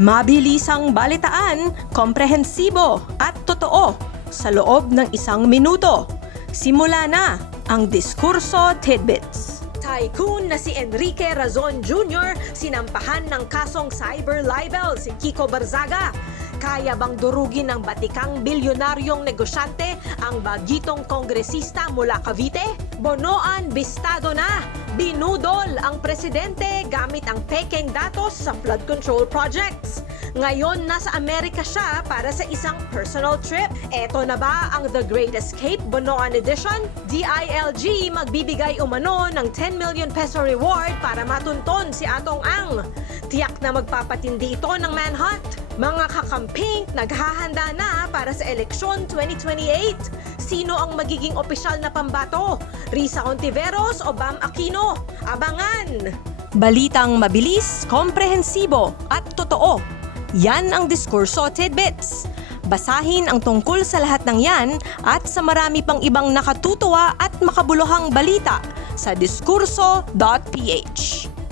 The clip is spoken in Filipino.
Mabilisang balitaan, komprehensibo at totoo sa loob ng 1 minuto. Simula na ang Diskurso Tidbits. Tycoon na si Enrique Razon Jr. sinampahan ng kasong cyber libel si Kiko Barzaga. Kaya bang durugin ng batikang bilyonaryong negosyante ang bagitong kongresista mula Cavite? Bonoan bistado na! Binudol ang presidente gamit ang pekeng datos sa flood control projects. Ngayon, nasa Amerika siya para sa isang personal trip. Eto na ba ang The Great Escape Bonoan Edition? DILG magbibigay umano ng 10 million peso reward para matunton si Atong Ang. Tiyak na magpapatindi ito ng manhunt. Mga kakamping naghahanda na para sa eleksyon 2028. Sino ang magiging opisyal na pambato? Risa Ontiveros o Bam Aquino? Abangan! Balitang mabilis, komprehensibo at totoo. Yan ang Diskurso Tidbits. Basahin ang tungkol sa lahat ng yan at sa marami pang ibang nakatutuwa at makabuluhang balita sa diskurso.ph.